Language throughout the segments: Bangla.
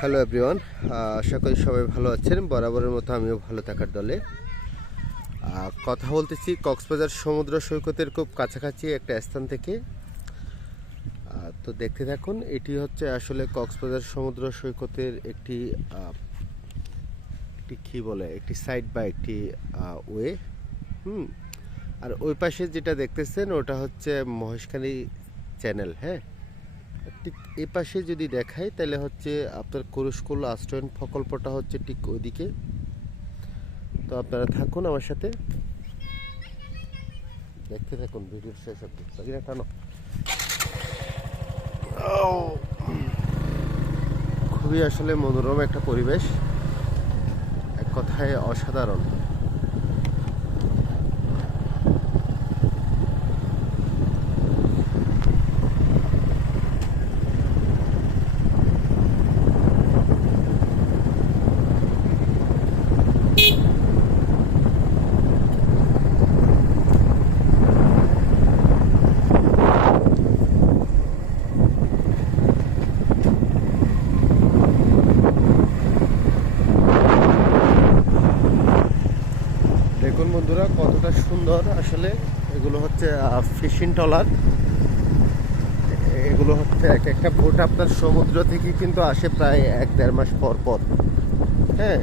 হ্যালো এভরিওয়ান আশা করি সবাই ভালো আছেন। বরাবরের মতো আমিও ভালো থাকার দলে। কথা বলতেছি কক্সবাজার সমুদ্র সৈকতের খুব কাছাকাছি একটা স্থান থেকে। তো দেখতে থাকুন, এটি হচ্ছে আসলে কক্সবাজার সমুদ্র সৈকতের একটি একটি কী বলে, একটি সাইড বা একটি ওয়ে হুম, আর ওই পাশে যেটা দেখতেছেন ওটা হচ্ছে মহেশখালী চ্যানেল হ্যাঁ? ঠিক এই পাশে যদি দেখাই, তাহলে হচ্ছে আপনার কুরুশকুল আশ্রয়ন প্রকল্পটা হচ্ছে ঠিক ওইদিকে। তো আপনারা থাকুন আমার সাথে। দেখতে থাকুন ভিডিওর শেষ অব্দি বাকিরা টানো। খুবই আসলে মনোরম একটা পরিবেশ। এক কথায় অসাধারণ। দেখুন বন্ধুরা, কতটা সুন্দর আসলে। এগুলো হচ্ছে ফিশিং ট্রলার এগুলো হচ্ছে এক একটা বোট আপনার সমুদ্র থেকে কিন্তু আসে প্রায় এক দেড় মাস পর পর। হ্যাঁ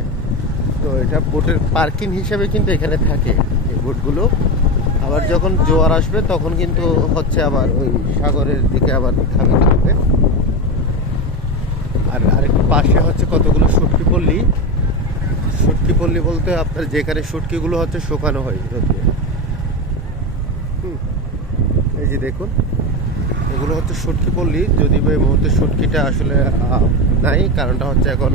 তো এটা বোটের পার্কিং হিসেবে কিন্তু এখানে থাকে এই বোটগুলো। আবার যখন জোয়ার আসবে, তখন কিন্তু হচ্ছে আবার ওই সাগরের দিকে আবার থামিতে হবে। আর আরেকটু পাশে হচ্ছে কতগুলো সুটকি পল্লী শুটকি পল্লী বলতে আপনার যেখানে শুটকিগুলো হচ্ছে শুকানো হয়। রোদে এই যে দেখুন, এগুলো হচ্ছে শুটকি পল্লী। যদি এই মুহূর্তে শুটকিটা আসলে নাই, কারণটা হচ্ছে এখন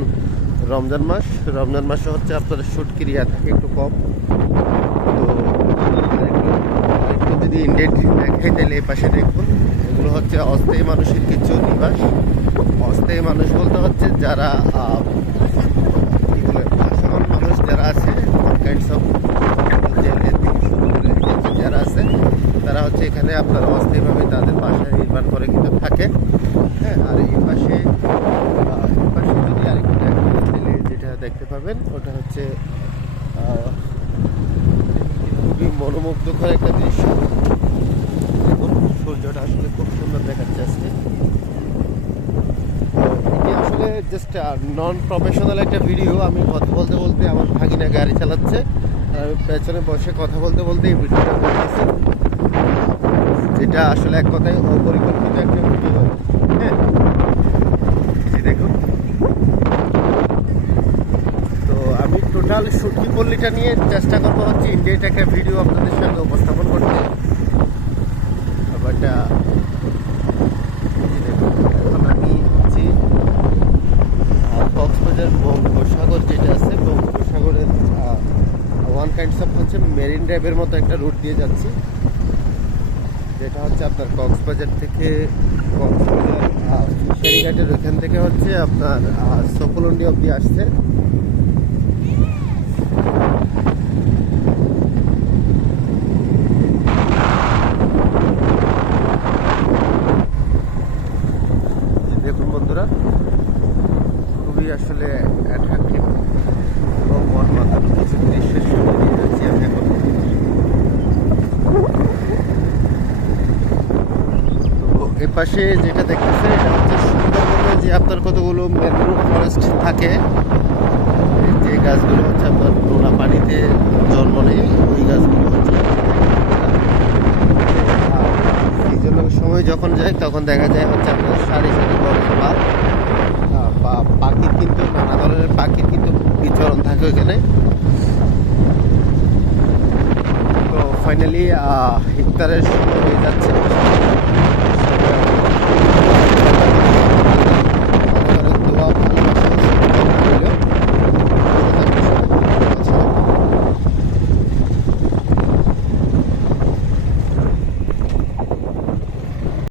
রমজান মাস। রমজান মাসে হচ্ছে আপনার শুটকির ইয়া থাকে একটু কম। তো আরেকটু যদি ইন্ডিয়ান দেখাই তাহলে এই পাশে দেখুন, এগুলো হচ্ছে অস্থায়ী মানুষের কিছু নিবাস। অস্থায়ী মানুষ বলতে হচ্ছে যারা আহ, কি বলে ভাসমান মানুষ যারা আছে কাইন্ডস অফ যারা আছে, তারা হচ্ছে এখানে আপনার অস্থায়ীভাবে তাদের বাসা নির্মাণ করে কিন্তু থাকে। হ্যাঁ আর এই পাশে পাশে যদি আরেকটু যেটা দেখতে পাবেন, ওটা হচ্ছে খুবই মনোমুগ্ধকর একটা দৃশ্য। সূর্যটা আসলে খুব সুন্দর দেখাচ্ছে আজকে। আসলে জাস্ট নন প্রফেশনাল একটা ভিডিও আমি কথা বলতে বলতে আমার ভাগিনা গাড়ি চালাচ্ছে। আর আমি পেছনে বসে কথা বলতে বলতে এই ভিডিওটা করতেছি যেটা আসলে এক কথায় অপরিকল্পিত একটা ভিডিও হ্যাঁ? দেখুন। তো আমি টোটাল সুটকি পল্লীটা নিয়ে চেষ্টা করব হচ্ছে ইন্ডিয়াটা একটা ভিডিও আপনাদের সঙ্গে উপস্থাপন করতে বাট এখন আমি যে আহ, কক্সবাজার বঙ্গোপসাগর যেটা আছে বঙ্গোপসাগরের ওয়ান কাইন্ডস অফ হচ্ছে মেরিন ড্রাইভের মতো একটা রুট দিয়ে যাচ্ছি। যেটা হচ্ছে আপনার কক্সবাজার থেকে কক্সবাজার ওইখান থেকে হচ্ছে আপনার সকলন্ডি অব্দি আসছে। দেখুন বন্ধুরা, খুবই আসলে অ্যাট্রাকটিভ এবং মর্মান্তিক কিছু দৃশ্যের সঙ্গে দিয়ে যাচ্ছি আমি এখন তো এ পাশে যেটা দেখতেছে এটা হচ্ছে সুন্দরবনে যে আপনার কতগুলো ম্যানগ্রোভ ফরেস্ট থাকে যে গাছগুলো হচ্ছে আপনার নোনা পানিতে জন্ম নেয়, ওই গাছগুলো হচ্ছে এই জন্য সময় যখন যায়, তখন দেখা যায় হচ্ছে আপনার সারি সারি বরফ বা পাখির কিন্তু নানা ধরনের পাখির কিন্তু বিচরণ থাকে ওইখানে। তো ফাইনালি ইফতারের সময় হয়ে যাচ্ছে।